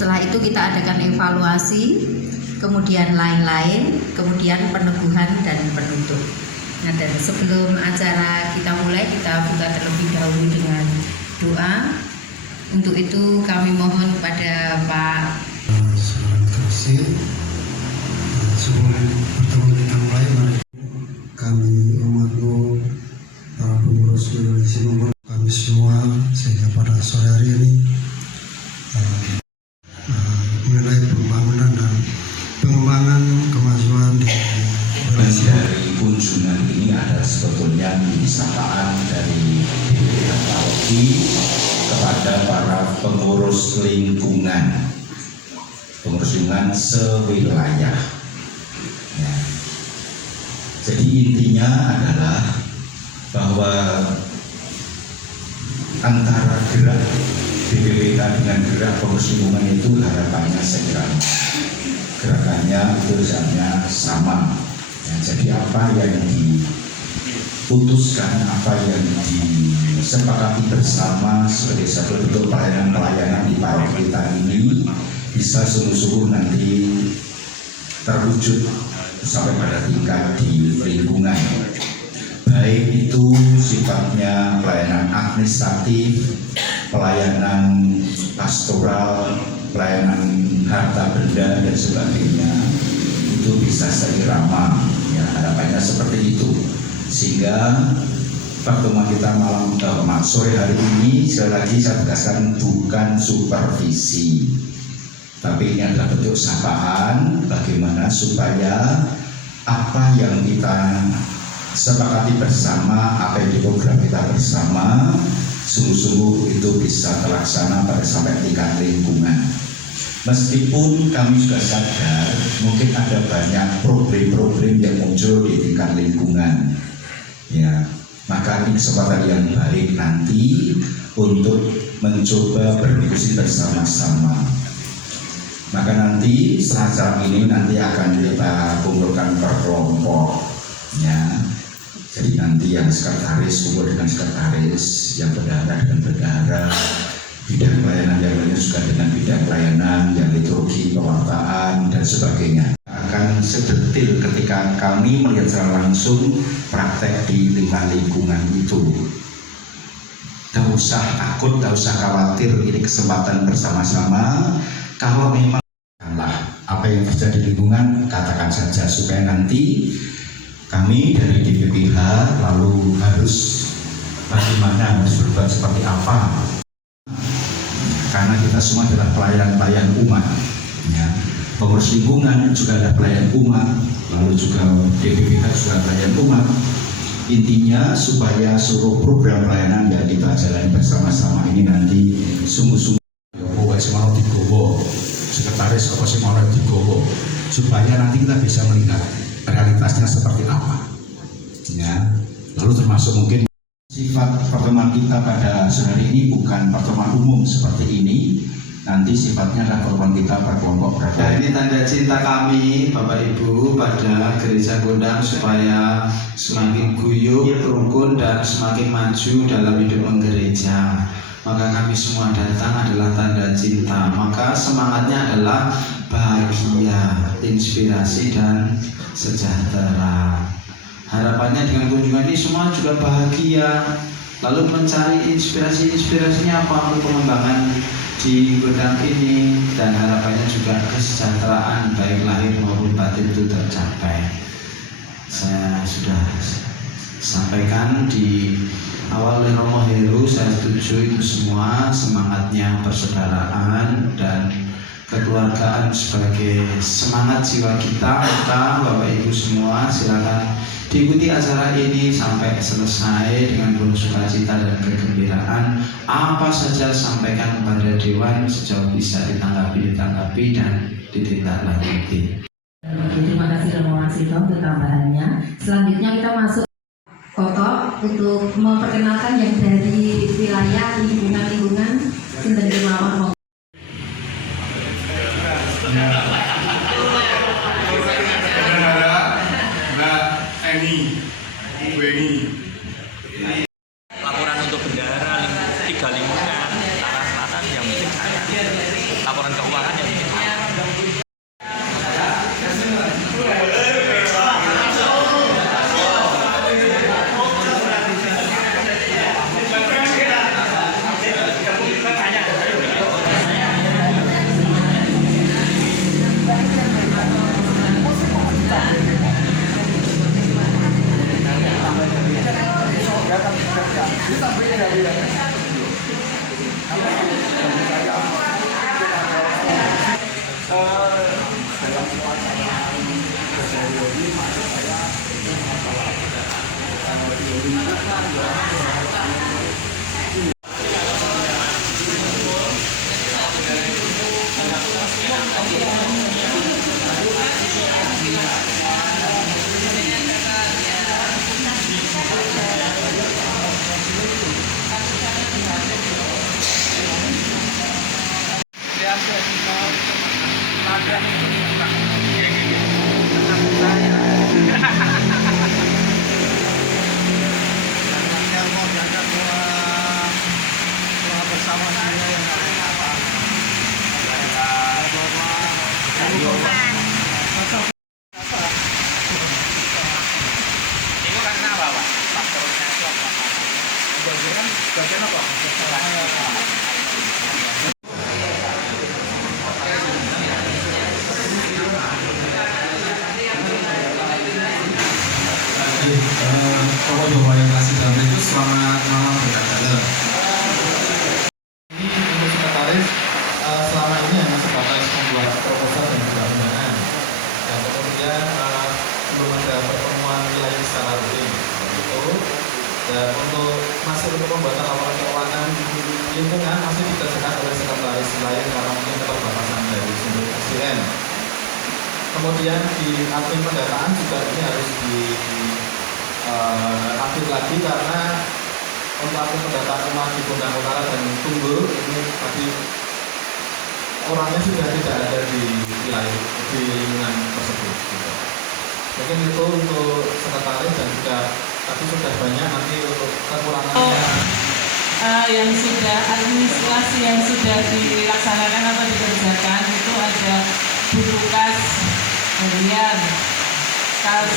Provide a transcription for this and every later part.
Setelah itu kita adakan evaluasi, kemudian lain-lain, kemudian peneguhan dan penutup. Nah, dan sebelum acara kita mulai, kita buka terlebih dahulu dengan doa. Untuk itu kami mohon kepada Pak. Terima kasih. Sebelum pertemuan kita mulai, mari kami hormatkan para pengurus Indonesia maupun kami semua, sehingga pada sore hari ini mengenai pembangunan dan pengembangan kemajuan di Indonesia. Dari kunjungan ini ada sebetulnya sapaan dari BPKWI kepada para pengurus lingkungan sewilayah. Ya. Jadi intinya adalah bahwa antara gerak BPPK dengan gerak pengurus lingkungan itu harapannya segera gerakannya itu sebenarnya sama. Ya, jadi apa yang diputuskan, apa yang disepakati bersama sebagai satu bentuk pelayanan di paroki kita ini bisa sungguh-sungguh nanti terwujud sampai pada tingkat di lingkungan. Baik itu sifatnya pelayanan administratif, pelayanan pastoral, pelayanan harta benda dan sebagainya, itu bisa seirama. Ya, harapannya seperti itu. Sehingga pertemuan kita sore hari ini, sekali lagi saya tegaskan, bukan supervisi, tapi ini adalah bentuk sapaan bagaimana supaya apa yang kita sepakati bersama, apa yang diprogram kita bersama, sungguh-sungguh itu bisa terlaksana pada sampai tingkat lingkungan. Meskipun kami juga sadar mungkin ada banyak problem-problem yang muncul di tingkat lingkungan, ya, maka ini kesempatan yang baik nanti untuk mencoba berdiskusi bersama-sama. Maka nanti setelah acara ini nanti akan kita kumpulkan per kelompok, ya. Jadi nanti yang sekretaris kumpul dengan sekretaris, yang bendahara dengan bendahara, bidang pelayanan yang lainnya juga dengan bidang pelayanan, yang liturgi, pewartaan dan sebagainya. Akan sedetil ketika kami melihat secara langsung praktek di lingkungan itu. Tidak usah takut, tidak usah khawatir, ini kesempatan bersama-sama. Kalau memang apa yang terjadi di lingkungan, katakan saja supaya nanti kami dari DPPH lalu harus bagaimana, harus berbuat seperti apa, karena kita semua adalah pelayan umat, ya. Pengurus lingkungan juga adalah pelayan umat, lalu juga DPPH juga pelayan umat. Intinya supaya seluruh program pelayanan yang kita jalani bersama-sama ini nanti sungguh-sungguh sekretaris apa sih mau digowo, supaya nanti kita bisa melihat realitasnya seperti apa, ya. Lalu termasuk mungkin sifat pertemuan kita pada sore hari ini bukan pertemuan umum seperti ini, nanti sifatnya adalah pertemuan kita per kelompok. Ya, ini tanda cinta kami Bapak Ibu pada Gereja Gondang supaya semakin guyup, rukun dan semakin maju dalam hidup menggereja. Maka kami semua datang adalah tanda cinta. Maka semangatnya adalah bahagia, inspirasi dan sejahtera. Harapannya dengan kunjungan ini semua juga bahagia. Lalu mencari inspirasinya apa untuk pengembangan di Gondang ini, dan harapannya juga kesejahteraan baik lahir maupun batin itu tercapai. Saya sudah sampaikan di awal oleh Romo Heru, saya setuju itu semua, semangatnya persaudaraan dan kekeluargaan sebagai semangat jiwa kita. Maka Bapak Ibu semua silakan diikuti acara ini sampai selesai dengan penuh sukacita dan kegembiraan. Apa saja sampaikan kepada Dewan sejauh bisa ditanggapi dan ditindaklanjuti. Terima kasih Romo Asito untuk tambahannya. Selanjutnya kita masuk Kotok untuk memperkenalkan yang dari wilayah lingkungan Sinten Kemawon. Mbak Eni, laporan untuk bendahara 3 lingkungan tanah yang penting saya laporan keuangan yang Selamat malam rekan-rekan. Ini untuk sekretaris selama ini hanya sebatas membuat proposal dan juga undangan. Dan kemudian belum ada pertemuan wilayah secara rutin. Itu. Dan untuk pembuatan laporan keuangan lingkungan masih dikerjakan oleh sekretaris lain karena mungkin keterbatasan dari sumber SDM. Kemudian di admin pendataan juga ini harus update lagi karena untuk aktif pendataan rumah di Gondang Utara dan Tunggul ini tadi orangnya sudah tidak ada di wilayah di lingkungan tersebut. Gitu. Mungkin itu untuk sekretaris dan juga tapi sudah banyak nanti untuk kekurangannya. Yang sudah administrasi yang sudah dilaksanakan atau dikerjakan itu ada buku kas harian, kas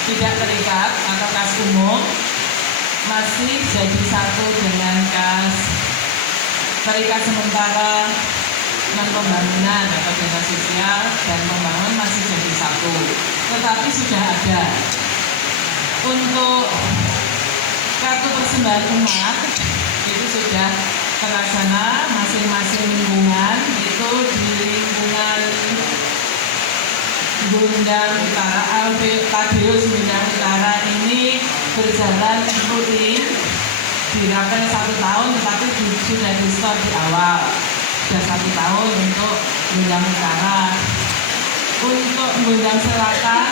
tidak terikat atau kas umum masih jadi satu dengan kas terikat sementara non pembangunan atau dinas sosial dan pembangunan masih jadi satu, tetapi sudah ada untuk kartu persembahan umat itu sudah terlaksana masing-masing lingkungan itu di lingkungan Gondang Utara, Kadeus Gondang Utara ini berjalan rutin dirapel 1 tahun, tetapi sudah di stop di awal sudah 1 tahun untuk Gondang Utara. Untuk Gondang Selatan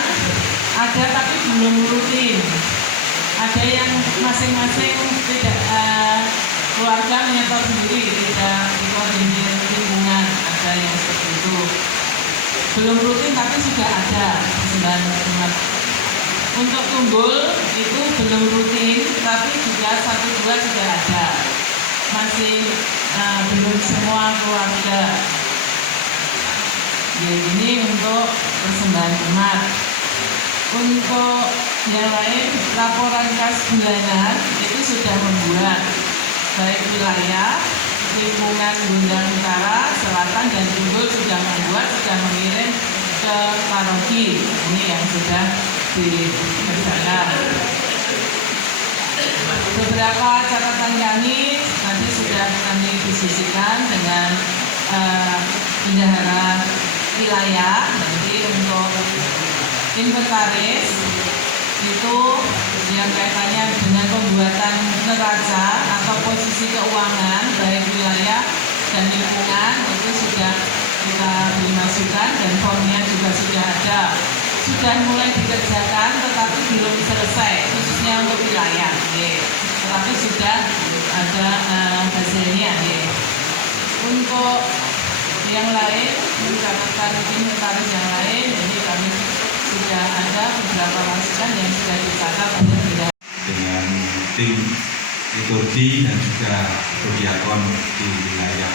ada tapi belum rutin, ada yang masing-masing tidak keluarga menyetor sendiri, tidak dikoordinir lingkungan, ada yang seperti itu. Belum rutin tapi sudah ada persembahan umat. Untuk Tunggul itu belum rutin tapi juga 1-2 sudah ada, masih belum semua keluarga. Ya, ini untuk persembahan umat. Untuk yang lain laporan kas bulanan itu sudah membuat baik wilayah lingkungan Gondang Utara, Selatan dan Tunggul sudah membuat, sudah mengirim ke Paroki. Ini yang sudah dikerjakan. Beberapa catatan kami nanti sudah kami diskusikan dengan bendahara wilayah. Nanti untuk inventaris itu yang kaitannya dengan pembuatan neraca atau posisi keuangan baik wilayah dan lingkungan itu sudah kita beri masukan dan formnya juga sudah ada, sudah mulai dikerjakan tetapi belum selesai khususnya untuk wilayah, tetapi sudah ada hasilnya. Untuk yang lain, mencatatkan inventaris yang lain, jadi kami sudah ada beberapa masukan yang sudah dicatat oleh dengan tim liturgi dan juga zodiakon di wilayah.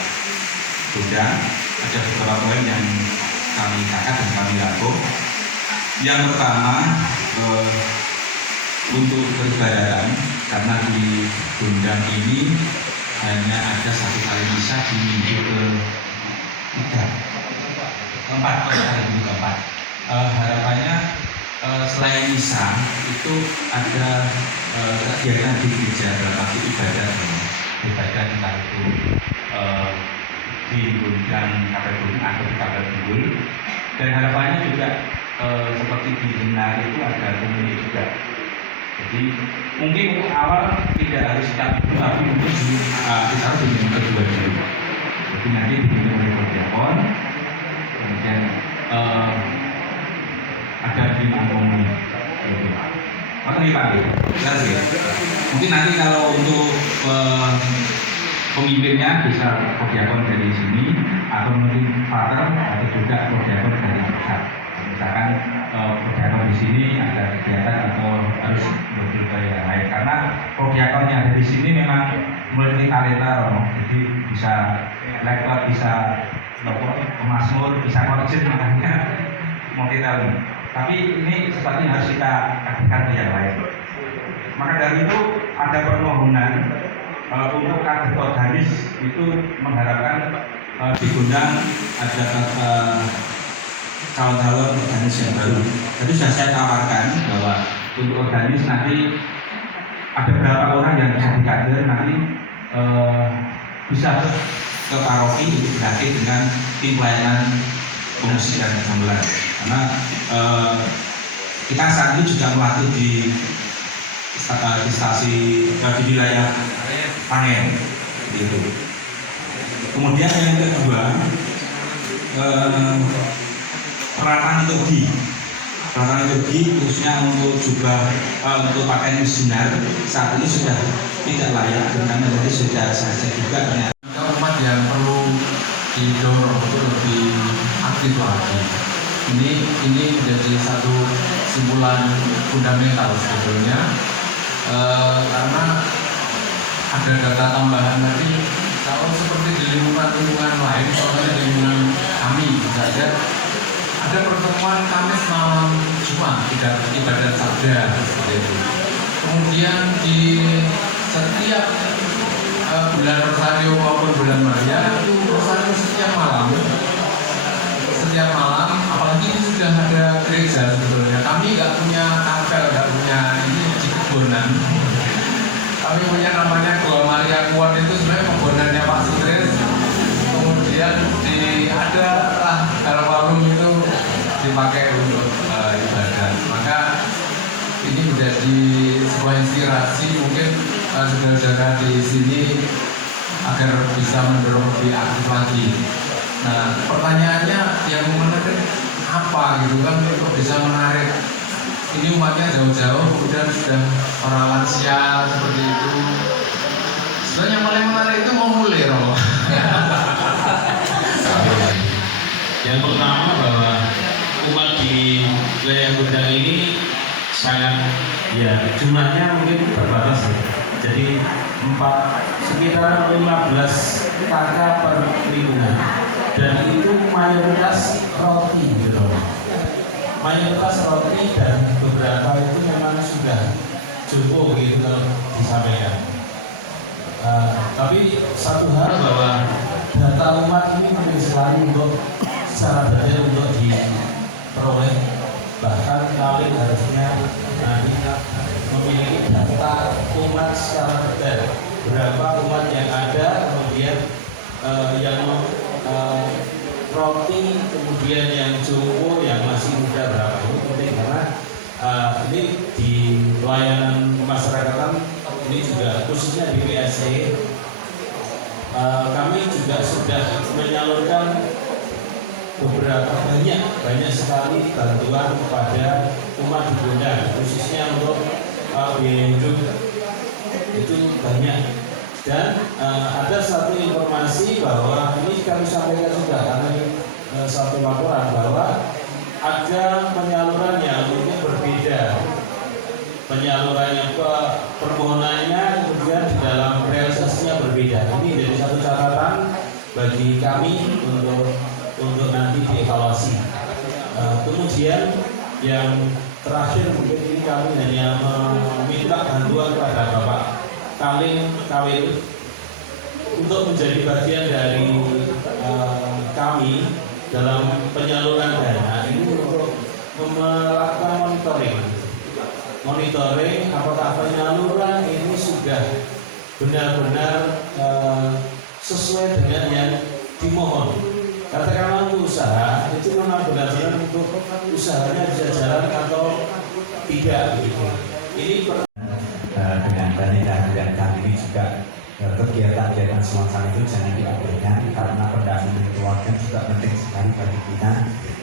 Gundang ada beberapa poin yang kami angkat dan kami rangkum. Yang pertama, untuk peribadatan, karena di Gundang ini hanya ada satu kali misa di minggu keempat. Harapannya selain misa itu ada kegiatan di gereja dalam arti ibadah kita itu di Gundang Kapel atau di Kapel Tunggul, dan harapannya juga seperti di Benar itu ada komunitas juga. Jadi mungkin untuk awal tidak harus kita, tapi mungkin kita harus di kedua dulu. Jadi nanti dipimpin oleh Diakon, kemudian ada di umum. Makasih Pak. Mungkin nanti kalau untuk pemimpinnya bisa Diakon dari sini, atau mungkin Father atau juga Diakon dari pusat. Misalkan Diakon di sini ada kegiatan atau harus berbeda ke yang lain, karena Diakon yang ada di sini memang multi talenta, jadi bisa lektor, bisa Mazmur, bisa korjit, makanya multi talenta. Tapi ini sepertinya harus kita kasihkan ke yang lain. Maka dari itu ada permohonan untuk kader organis itu mengharapkan di Gundang ada calon-calon organis yang baru. Jadi sudah saya tawarkan bahwa untuk organis nanti ada berapa orang yang bisa dikader nanti bisa ke paroki untuk berarti dengan tim pelayanan pengungsi dan gamelan. Karena kita saat ini juga melatih di stasi di wilayah Pangen gitu. Kemudian yang kedua, peralatan liturgi khususnya untuk jubah untuk pakaian misinar saat ini sudah tidak layak, karena tadi sudah saja juga ternyata umat yang perlu didorong untuk lebih aktif lagi. Ini menjadi satu simpulan fundamental sebetulnya, karena ada data tambahan tadi. Kalau seperti di lingkungan lain, contohnya di lingkungan kami saja, ada pertemuan Kamis malam Jumat, tidak ibadah sabda seperti itu. Kemudian di setiap bulan Rosario maupun bulan Maria itu Rosario setiap malam, apalagi ini sudah ada gereja sebetulnya. Kami nggak punya kapel, nggak punya ini di kebonan. Kami punya namanya Gua Maria Kuat, itu sebenarnya kebonannya Pak Sutris. Kemudian ada Galvalum itu dipakai untuk ibadah. Maka ini menjadi sebuah inspirasi mungkin saudara-saudara di sini agar bisa mendorong lebih aktif lagi. Nah, pertanyaannya yang menarik apa gitu kan, untuk bisa menarik ini umatnya jauh-jauh, kemudian sudah para lansia seperti itu. Sebenarnya yang paling menarik itu mau mulai roh. Yang pertama bahwa umat di wilayah Gundang ini sangat, ya jumlahnya mungkin terbatas ya. Jadi sekitar 15 kakak per lingkungan, dan itu mayoritas roti gitu. Mayoritas roti dan beberapa itu memang sudah cukup gitu disampaikan. Tapi satu hal bahwa data umat ini penting sekali untuk secara detail untuk diperoleh. Bahkan kami harusnya nanti memiliki data umat secara detail, berapa umat yang ada, kemudian yang roti, kemudian yang jumbo, yang masih muda berapa. Ini penting karena ini di pelayanan kemasyarakatan ini juga khususnya di PSC kami juga sudah menyalurkan beberapa banyak sekali bantuan kepada umat di Gundang, khususnya untuk biaya hidup itu banyak. Dan ada satu informasi bahwa ini kami sampaikan juga karena satu laporan bahwa ada penyaluran yang mungkin berbeda, penyalurannya ke permohonannya kemudian di dalam realisasinya berbeda. Ini jadi satu catatan bagi kami untuk nanti dievaluasi. Kemudian yang terakhir mungkin ini kami hanya meminta bantuan kepada Bapak Kawin untuk menjadi bagian dari kami dalam penyaluran dana ini untuk melakukan monitoring apakah penyaluran ini sudah benar-benar sesuai dengan yang dimohon. Katakanlah untuk usaha itu memang benar-benar untuk usahanya bisa jalan atau tidak gitu. Ini dengan kehadiran kami ini juga kegiatan-kegiatan semacam itu jangan diabaikan karena pendampingan keluarga juga penting sekali bagi kita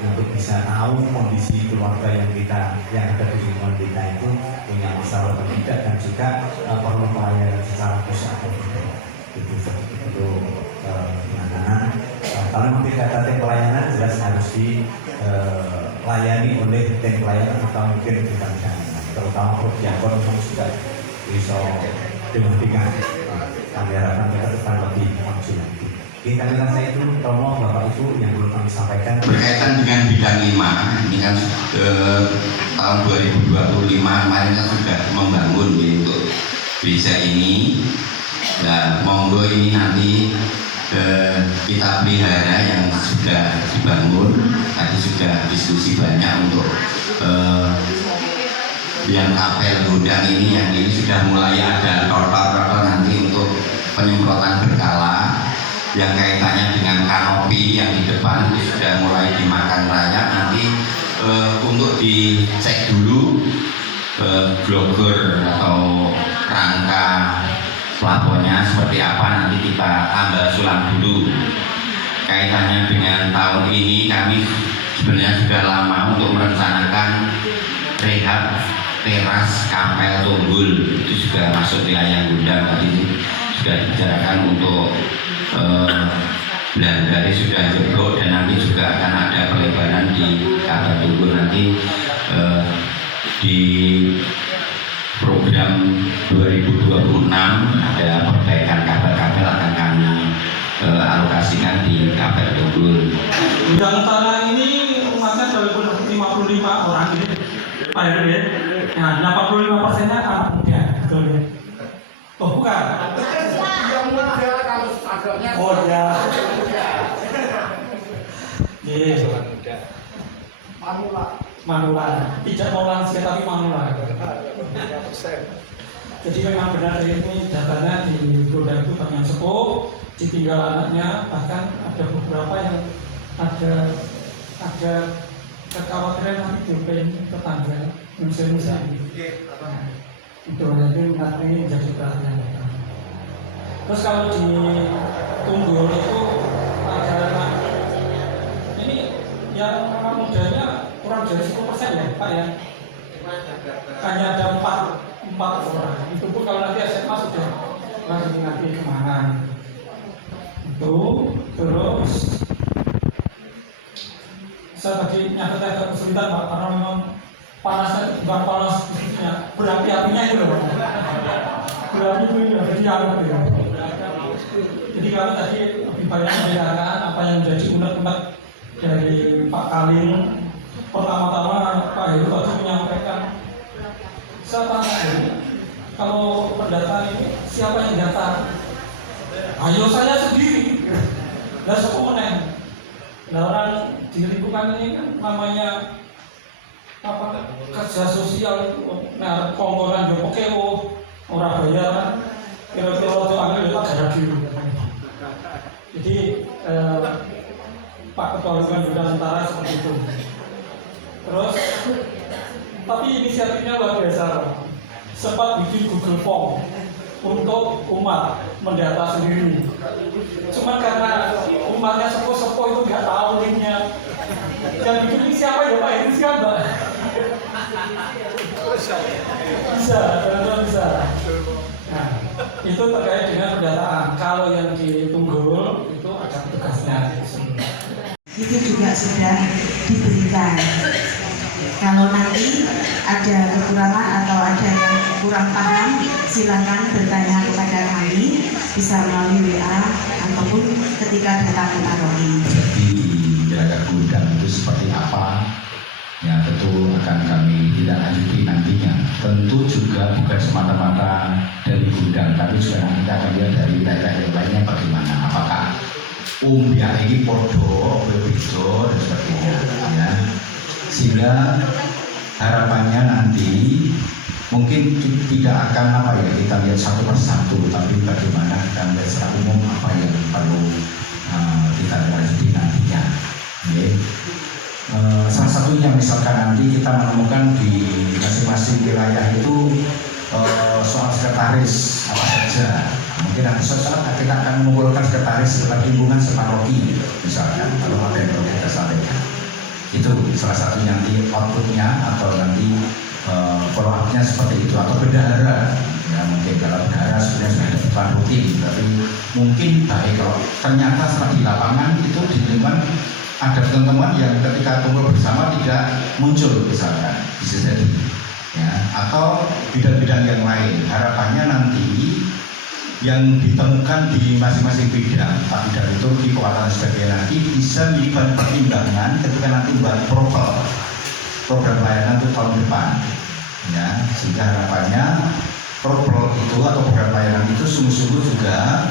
untuk bisa tahu kondisi keluarga yang ada di lingkungan kita itu punya masalah atau tidak, dan juga perlu pelayanan secara khusus atau tidak. Itu penanganan. Kalau nanti kata tim pelayanan jelas harus dilayani oleh tim pelayanan atau mungkin bidang terutama Prodiakon yang juga bisa dimatikan. Kami harapkan kita depan lebih maju lagi. Kita rasa itu Romo, Bapak Ibu yang belum kami sampaikan berkaitan dengan bidang 5 ini kan tahun 2025 kemarin kan sudah membangun untuk desa ini. Nah, monggo ini nanti kita pelihara yang sudah dibangun. Tadi sudah diskusi banyak untuk yang kapel gudang ini, yang ini sudah mulai ada rotor nanti untuk penyemprotan berkala. Yang kaitannya dengan kanopi yang di depan itu sudah mulai dimakan raya. Nanti untuk dicek dulu blogger atau rangka plafonnya seperti apa, nanti kita tambah sulam dulu. Kaitannya dengan tahun ini kami sebenarnya sudah lama untuk merencanakan rehab teras kapel Tunggul, itu juga masuk wilayah gudang. Tadi sudah dibicarakan untuk Belandari sudah jeblok, dan nanti juga akan ada pelebaran di kapel Tunggul. Nanti di program 2026 ada perbaikan kapel-kapel akan kami alokasikan di kapel Tunggul. Gudang tanah ini umatnya ada 55 orang ini, Pak RW. Nah, 45%-nya anak muda, betul ya? Oh bukan? Oh ya. Manula. Tidak mau lansia tapi manula. Jadi memang benar ini datanya di gudang itu banyak sepuh, ditinggal anaknya, bahkan ada beberapa yang ada kekhawatiran nanti diupain tetangga, musuh-musuh. Itu nanti menjadi perhatian. Terus kalau di Tunggul itu ada ini yang orang mudanya kurang dari 10% ya Pak ya. Hanya ada 4 orang. Itu pun kalau nanti SMA sudah nanti kemana. Itu terus saya tadi nyata agak kesulitan Pak, karena memang panasnya bukan panas khususnya, berapi-apinya itu loh. Berapi itu jadi alam ya. Jadi kami tadi lebih banyak membicarakan apa yang menjadi unek-unek dari Pak Kalim. Pertama-tama Pak Heru tadi menyampaikan, saya tanya kalau pendataan ini siapa yang data? Ayo saya sendiri. Lah sok meneng. Nah orang di lingkungan ini kan namanya apa, kerja sosial itu, nah kongkoran yo pokeo ora bayar, kira-kira waktu ambil itu ada dulu. Jadi Pak Ketua Lingkungan Hidup Nusantara seperti itu. Terus tapi inisiatifnya luar biasa, sempat bikin Google Form untuk umat mendata sendiri. Cuma karena umatnya sepuh-sepuh itu nggak tahu linknya. Yang bikin ini siapa ya Pak? Ini siapa? Bisa, teman-teman bisa. Nah, itu terkait dengan pendataan. Kalau yang di Tunggul itu ada tugasnya. Itu juga sudah diberikan. Kalau nanti ada kekurangan atau ada yang kurang paham, silakan bertanya kepada kami, bisa melalui WA atau ataupun ketika datang ke paroki. Jadi Wilayah Gundang itu seperti apa? Ya tentu akan kami tidak lanjuti nantinya. Tentu juga bukan semata-mata dari Gundang, tapi juga nanti kita akan lihat dari wilayah yang lainnya bagaimana. Apakah ini podo, bedo dan sebagainya. Ya. Sehingga harapannya nanti mungkin tidak akan kita lihat satu persatu, tapi bagaimana kita melihat secara umum apa yang perlu kita lanjuti nantinya. Okay. Salah satunya misalkan nanti kita menemukan di masing-masing wilayah itu soal sekretaris apa saja. Mungkin nanti suatu saat kita akan mengumpulkan sekretaris lingkungan separoki misalkan, kalau ada yang perlu kita sampaikan. Itu salah satu nanti outputnya atau nanti follow up-nya seperti itu, atau bendahara. Ya mungkin kalau bendahara sebenarnya sudah ada beban rutin, tapi mungkin baik kalau ternyata setelah di lapangan itu di lingkungan ada teman-teman yang ketika kumpul bersama tidak muncul misalkan, bisa jadi ya, atau bidang-bidang yang lain. Harapannya nanti yang ditemukan di masing-masing bidang, Pak bidang itu di kekuatan sebagainya nanti bisa menjadi pertimbangan ketika nanti buat program pelayanan untuk tahun depan ya, sehingga harapannya program itu atau program pelayanan itu sungguh-sungguh juga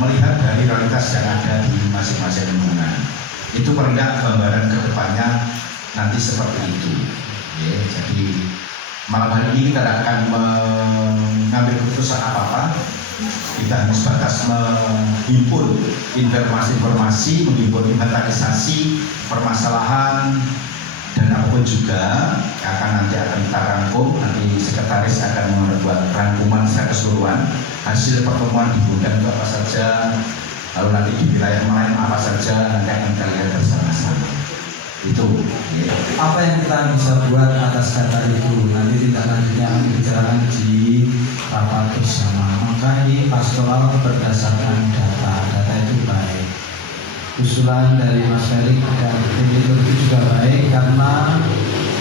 melihat dari realitas yang ada di masing-masing lingkungan. Itu paling tidak gambaran ke depannya nanti seperti itu ya. Jadi malam hari ini kita tidak akan mengambil keputusan apa-apa, kita hanya sebatas menghimpun informasi-informasi, menghimpun inventarisasi permasalahan dan apapun juga nanti akan kita rangkum. Nanti sekretaris akan membuat rangkuman secara keseluruhan hasil pertemuan di Gundang itu apa saja, lalu nanti di wilayah lain apa saja, nanti akan kita lihat bersama-sama. Itu ya. Apa yang kita bisa buat atas data itu nanti tidak lanjutnya akan dibicarakan di rapat bersama. Maka ini pastoral berdasarkan data itu baik. Usulan dari Mas Felix dan tim liturgi juga baik, karena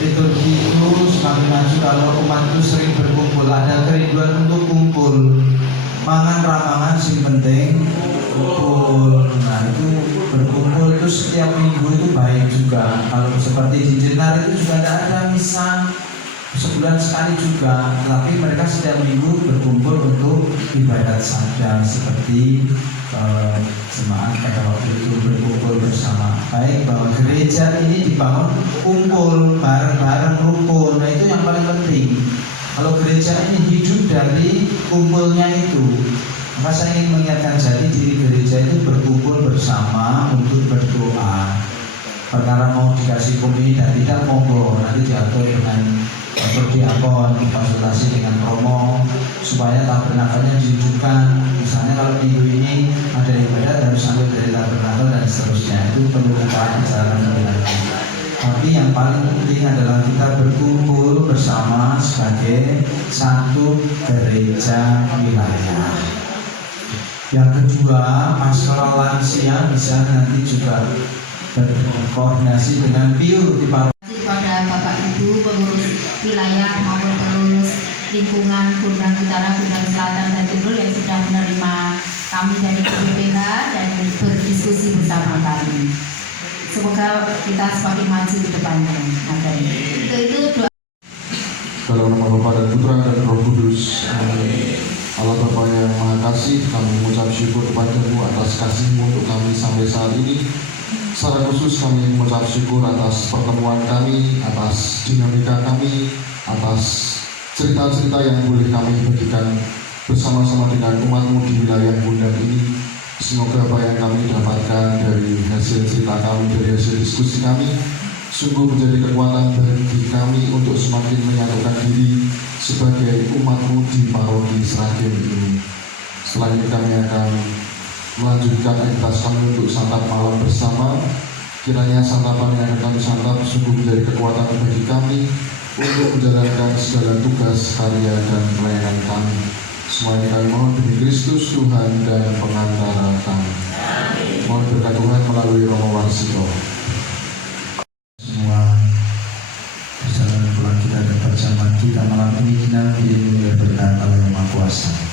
liturgi itu semakin maju kalau umat itu sering berkumpul, ada kerinduan untuk kumpul. Mangan ramangan sing penting kumpul. Nah itu berkumpul itu setiap minggu itu baik juga. Kalau seperti di Jenar itu juga tidak ada misa sebulan sekali juga, tapi mereka setiap minggu berkumpul untuk ibadat sadar seperti jemaat pada waktu itu berkumpul bersama. Baik bahwa gereja ini dibangun kumpul bareng-bareng rukun. Nah itu yang paling penting. Kalau gereja ini hidup dari kumpulnya itu, maka saya ingin mengingatkan jadi diri gereja itu berkumpul bersama untuk berdoa. Perkara mau dikasih komuni dan tidak, monggo nanti diatur dengan diakon, konsultasi dengan promo supaya tabernakelnya dihidupkan. Misalnya kalau minggu ini ada ibadat harus sampai dari tabernakel dan seterusnya. Itu perlu kita bicarakan lebih lanjut. Tapi yang paling penting adalah kita berkumpul bersama sebagai satu gereja wilayah. Yang kedua, masalah lansia bisa nanti juga berkoordinasi dengan PIU di kepada Bapak Ibu pengurus wilayah maupun pengurus lingkungan Gundang Utara, Gundang Selatan dan Timur yang sudah menerima kami dari BPK dan berdiskusi bersama kami. Semoga kita semakin maju di depannya. Itu doa. Dalam nama Bapa dan Putra dan Roh Kudus. Allah Bapa yang Maha Kasih, kami mengucap syukur kepada-Mu atas kasih-Mu untuk kami sampai saat ini. Secara khusus kami mengucap syukur atas pertemuan kami, atas dinamika kami, atas cerita-cerita yang boleh kami bagikan bersama-sama dengan umat-Mu di wilayah Gundang ini. Semoga apa yang kami dapatkan dari hasil cerita kami, dari hasil diskusi kami, sungguh menjadi kekuatan bagi kami untuk semakin menyatukan diri sebagai umat-Mu di paroki Sragen ini. Selanjutnya kami akan melanjutkan aktivitas kami untuk santap malam bersama. Kiranya santapan yang akan kami santap sungguh menjadi kekuatan bagi kami untuk menjalankan segala tugas, karya, dan pelayanan kami. Semuanya kami mohon demi Kristus Tuhan dan pengantara kami. Mohon berkat Tuhan melalui Romo Warsito. Semua perjalanan pulang kita dan perjamuan kita malam ini kita diiringi berkat Allah yang Maha Kuasa.